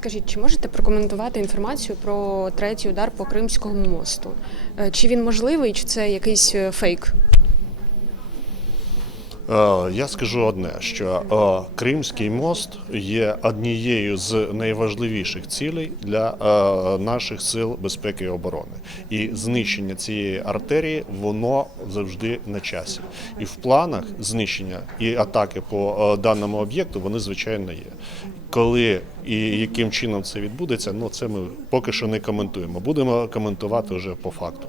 Скажіть, чи можете прокоментувати інформацію про третій удар по Кримському мосту? Е, Чи він можливий, чи це якийсь е, фейк? Е, Я скажу одне, що е, Кримський мост є однією з найважливіших цілей для е, наших сил безпеки і оборони. І знищення цієї артерії воно завжди на часі. І в планах знищення і атаки по даному об'єкту вони звичайно є. Коли і яким чином це відбудеться, ну це ми поки що не коментуємо. Будемо коментувати вже по факту.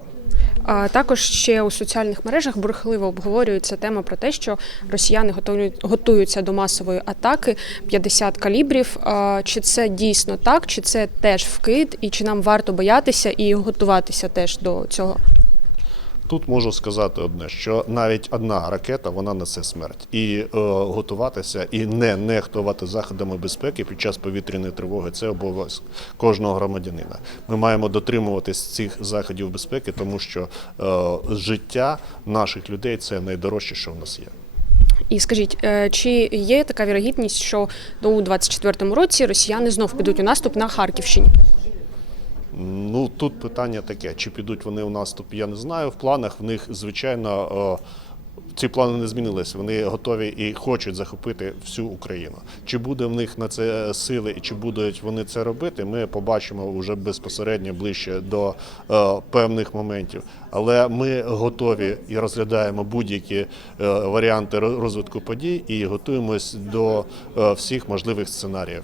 А також ще у соціальних мережах бурхливо обговорюється тема про те, що росіяни готують, готуються до масової атаки 50 калібрів. Чи це дійсно так, чи це теж вкид, і чи нам варто боятися і готуватися теж до цього? Тут можу сказати одне, що навіть одна ракета вона несе смерть, і е, готуватися і не нехтувати заходами безпеки під час повітряної тривоги це обов'язок кожного громадянина. Ми маємо дотримуватись цих заходів безпеки, тому що е, життя наших людей це найдорожче, що в нас є. І скажіть, е, чи є така вірогідність, що у 24-му році росіяни знов підуть у наступ на Харківщині? Тут питання таке: чи підуть вони у наступ, я не знаю. В планах в них звичайно. е, Ці плани не змінилися. Вони готові і хочуть захопити всю Україну. Чи буде в них на це сили, і чи будуть вони це робити? Ми побачимо вже безпосередньо ближче до е, певних моментів. Але ми готові і розглядаємо будь-які е, варіанти розвитку подій і готуємось до всіх можливих сценаріїв.